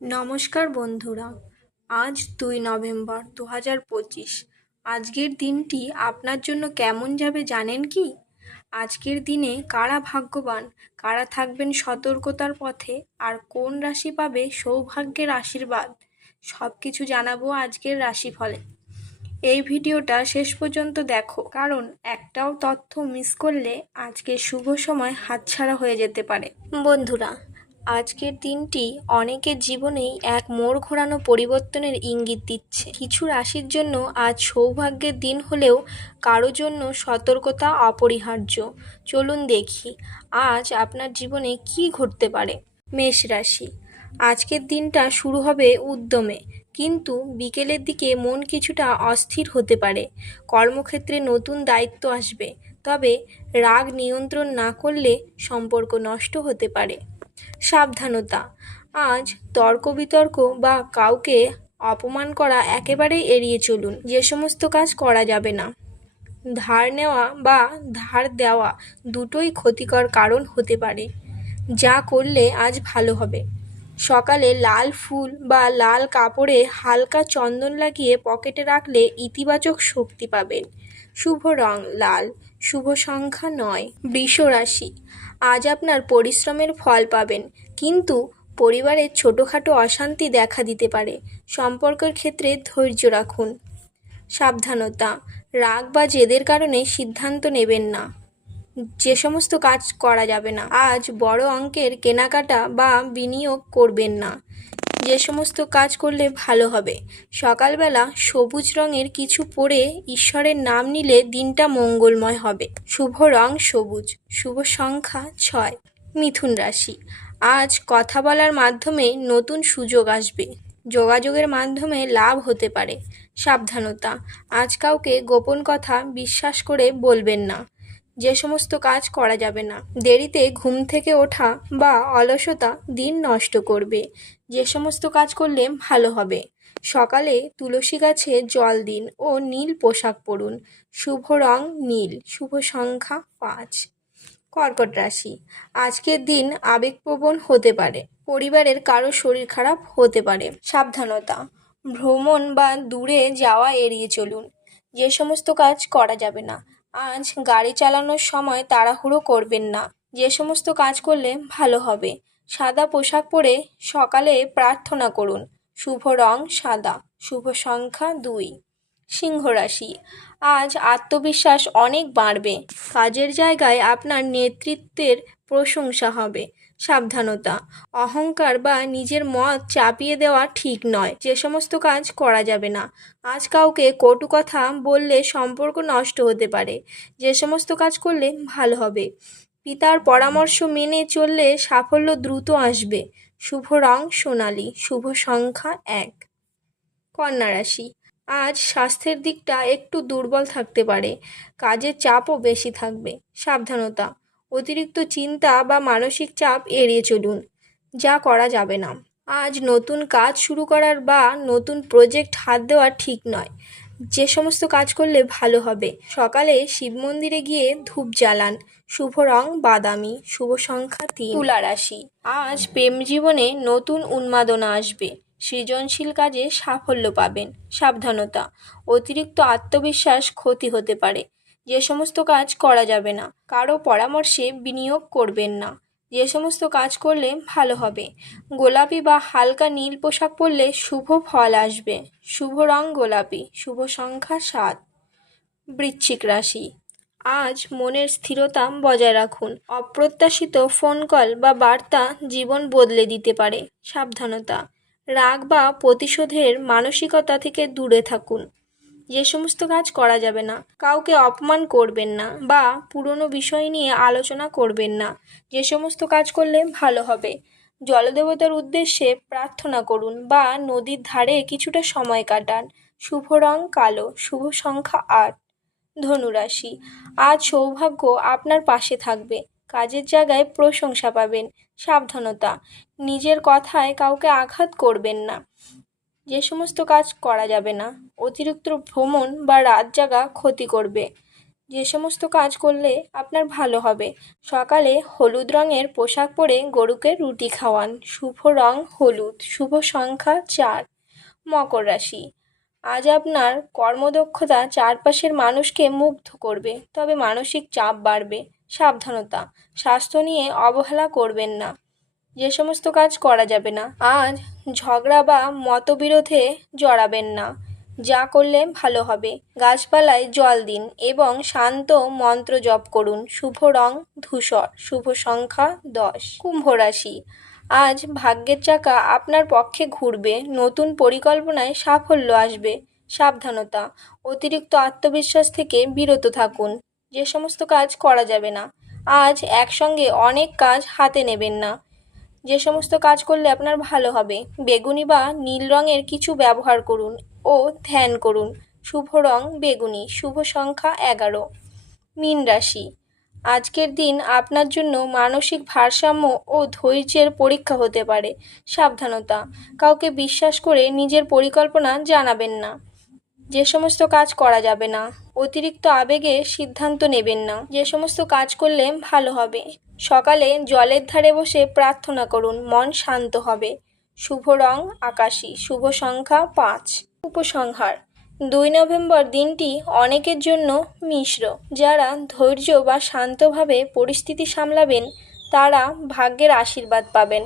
নমস্কার বন্ধুরা। আজ 2 নভেম্বর 2025। আজকের দিনটি আপনার জন্য কেমন যাবে জানেন কি? আজকের দিনে কারা ভাগ্যবান, কারা থাকবেন সতর্কতার পথে, আর কোন রাশি পাবে সৌভাগ্যের আশীর্বাদ, সব কিছু জানাবো আজকের রাশিফলে। এই ভিডিওটা শেষ পর্যন্ত দেখো, কারণ একটাও তথ্য মিস করলে আজকের শুভ সময় হাতছাড়া হয়ে যেতে পারে। বন্ধুরা, আজকের দিনটি অনেকের জীবনেই এক মোড় ঘোরানো পরিবর্তনের ইঙ্গিত দিচ্ছে। কিছু রাশির জন্য আজ সৌভাগ্যের দিন হলেও কারো জন্য সতর্কতা অপরিহার্য। চলুন দেখি আজ আপনার জীবনে কি ঘটতে পারে। মেষ রাশি, আজকের দিনটা শুরু হবে উদ্যমে, কিন্তু বিকেলের দিকে মন কিছুটা অস্থির হতে পারে। কর্মক্ষেত্রে নতুন দায়িত্ব আসবে, তবে রাগ নিয়ন্ত্রণ না করলে সম্পর্ক নষ্ট হতে পারে। সাবধানতা, আজ তর্ক বিতর্ক বা কাউকে অপমান করা একেবারেই এড়িয়ে চলুন। যে সমস্ত কাজ করা যাবে না। ধার নেওয়া বা ধার দেওয়া দুটোই ক্ষতিকর কারণ হতে পারে। যা করলে আজ ভালো হবে। সকালে লাল ফুল বা লাল কাপড়ে হালকা চন্দন লাগিয়ে পকেটে রাখলে ইতিবাচক শক্তি পাবেন। শুভ রং লাল, শুভ সংখ্যা 9। বৃষ রাশি, আজ আপনার পরিশ্রমের ফল পাবেন, কিন্তু পরিবারের ছোটোখাটো অশান্তি দেখা দিতে পারে। সম্পর্কের ক্ষেত্রে ধৈর্য রাখুন। সাবধানতা, রাগ বা জেদের কারণে সিদ্ধান্ত নেবেন না। যে সমস্ত কাজ করা যাবে না। আজ বড় অঙ্কের কেনাকাটা বা বিনিয়োগ করবেন না। যে সমস্ত কাজ করলে ভালো হবে। সকালবেলা সবুজ রঙের কিছু পরে ঈশ্বরের নাম নিলে দিনটা মঙ্গলময় হবে। শুভ রং সবুজ, শুভ সংখ্যা 6। মিথুন রাশি, আজ কথা বলার মাধ্যমে নতুন সুযোগ আসবে। যোগাযোগের মাধ্যমে লাভ হতে পারে। সাবধানতা, আজ কাউকে গোপন কথা বিশ্বাস করে বলবেন না। যে সমস্ত কাজ করা যাবে না। দেরিতে ঘুম থেকে ওঠা বা অলসতা দিন নষ্ট করবে। যে সমস্ত কাজ করলে ভালো হবে। সকালে তুলসী গাছে জল দিন ও নীল পোশাক পরুন। শুভ রং নীল, শুভ সংখ্যা 5। কর্কট রাশি, আজকের দিন আবেগপ্রবণ হতে পারে। পরিবারের কারো শরীর খারাপ হতে পারে। সাবধানতা, ভ্রমণ বা দূরে যাওয়া এড়িয়ে চলুন। যে সমস্ত কাজ করা যাবে না। আজ গাড়ি চালানোর সময় তাড়াহুড়ো করবেন না। যে সমস্ত কাজ করলে ভালো হবে। সাদা পোশাক পরে সকালে প্রার্থনা করুন। শুভ রং সাদা, শুভ সংখ্যা 2। সিংহ রাশি, আজ আত্মবিশ্বাস অনেক বাড়বে। কাজের জায়গায় আপনার নেতৃত্বের প্রশংসা হবে। সাবধানতা, অহংকার বা নিজের মত চাপিয়ে দেওয়া ঠিক নয়। যে সমস্ত কাজ করা যাবে না। আজ কাউকে কটু কথা বললে সম্পর্ক নষ্ট হতে পারে। যে সমস্ত কাজ করলে ভালো হবে। পিতার পরামর্শ মেনে চললে সাফল্য দ্রুত আসবে। শুভ রং সোনালী, শুভ সংখ্যা 1। কন্যা রাশি, আজ স্বাস্থ্যের দিকটা একটু দুর্বল থাকতে পারে। কাজের চাপও বেশি থাকবে। সাবধানতা, অতিরিক্ত চিন্তা বা মানসিক চাপ এড়িয়ে চলুন। যা করা যাবে না। আজ নতুন কাজ শুরু করার বা নতুন প্রজেক্ট হাত দেওয়া ঠিক নয়। যে সমস্ত কাজ করলে ভালো হবে। সকালে শিব মন্দিরে গিয়ে ধূপ জ্বালান। শুভ রং বাদামি, শুভ সংখ্যা 3। তুলা রাশি, আজ প্রেম জীবনে নতুন উন্মাদনা আসবে। সৃজনশীল কাজে সাফল্য পাবেন। সাবধানতা, অতিরিক্ত আত্মবিশ্বাস ক্ষতি হতে পারে। যে সমস্ত কাজ করা যাবে না। কারো পরামর্শে বিনিয়োগ করবেন না। যে সমস্ত কাজ করলে ভালো হবে। গোলাপি বা হালকা নীল পোশাক পরলে শুভ ফল আসবে। শুভ রং গোলাপি, শুভ সংখ্যা 7। বৃশ্চিক রাশি, আজ মনের স্থিরতা বজায় রাখুন। অপ্রত্যাশিত ফোন কল বা বার্তা জীবন বদলে দিতে পারে। সাবধানতা, রাগ বা প্রতিশোধের মানসিকতা থেকে দূরে থাকুন। যে সমস্ত কাজ করা যাবে না। কাউকে অপমান করবেন না বা পুরনো বিষয় নিয়ে আলোচনা করবেন না। যে সমস্ত কাজ করলে ভালো হবে। জলদেবতার উদ্দেশ্যে প্রার্থনা করুন বা নদীর ধারে কিছুটা সময় কাটান। শুভ রং কালো, শুভ সংখ্যা 8। ধনুরাশি, আজ সৌভাগ্য আপনার পাশে থাকবে। কাজের জায়গায় প্রশংসা পাবেন। সাবধানতা, নিজের কথায় কাউকে আঘাত করবেন না। যে সমস্ত কাজ করা যাবে না। অতিরিক্ত ভ্রমণ বা রাত জাগা ক্ষতি করবে। যে সমস্ত কাজ করলে আপনার ভালো হবে। সকালে হলুদ রঙের পোশাক পরে গরুকে রুটি খাওয়ান। শুভ রং হলুদ। শুভ সংখ্যা 4। মকর রাশি, আজ আপনার কর্মদক্ষতা চারপাশের মানুষকে মুগ্ধ করবে, তবে মানসিক চাপ বাড়বে। সাবধানতা, স্বাস্থ্য নিয়ে অবহেলা করবেন না। যে সমস্ত কাজ করা যাবে না, আজ ঝগড়া বা মতবিরোধে জড়াবেন না। যা করলে ভালো হবে, গাছপালায় জল দিন এবং শান্ত মন্ত্র জপ করুন। শুভ রং ধূসর। শুভ সংখ্যা 10। কুম্ভ রাশি, আজ ভাগ্যের চাকা আপনার পক্ষে ঘুরবে। নতুন পরিকল্পনায় সাফল্য আসবে। সাবধানতা, অতিরিক্ত আত্মবিশ্বাস থেকে বিরত থাকুন। যে সমস্ত কাজ করা যাবে না, আজ একসঙ্গে অনেক কাজ হাতে নেবেন না। যে সমস্ত কাজ করলে আপনার ভালো হবে, বেগুনি বা নীল রঙের কিছু ব্যবহার করুন ও ধ্যান করুন। শুভ রং বেগুনি। শুভ সংখ্যা 11। মীন রাশি, আজকের দিন আপনার জন্য মানসিক ভারসাম্য ও ধৈর্যের পরীক্ষা হতে পারে। সাবধানতা, কাউকে বিশ্বাস করে নিজের পরিকল্পনা জানাবেন না। যে সমস্ত কাজ করা যাবে না, অতিরিক্ত আবেগে সিদ্ধান্ত নেবেন না। যে সমস্ত কাজ করলে ভালো হবে, সকালে জলের ধারে বসে প্রার্থনা করুন, মন শান্ত হবে। শুভ রং আকাশী। শুভ সংখ্যা 5। উপসংহার, 2 নভেম্বর দিনটি অনেকের জন্য মিশ্র। যারা ধৈর্য বা শান্তভাবে পরিস্থিতি সামলাবেন তারা ভাগ্যের আশীর্বাদ পাবেন।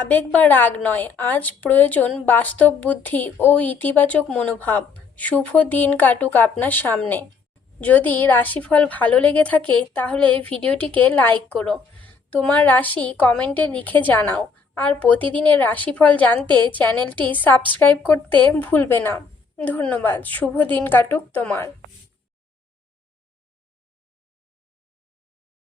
আবেগ বা রাগ নয়, আজ প্রয়োজন বাস্তব বুদ্ধি ও ইতিবাচক মনোভাব। শুভ দিন কাটুক আপনার সামনে। যদি রাশিফল ভালো লেগে থাকে তাহলে ভিডিওটিকে লাইক করো। তোমার রাশি কমেন্টে লিখে জানাও। আর প্রতিদিনের রাশিফল জানতে চ্যানেলটি সাবস্ক্রাইব করতে ভুলবে না। ধন্যবাদ। শুভ দিন কাটুক তোমার।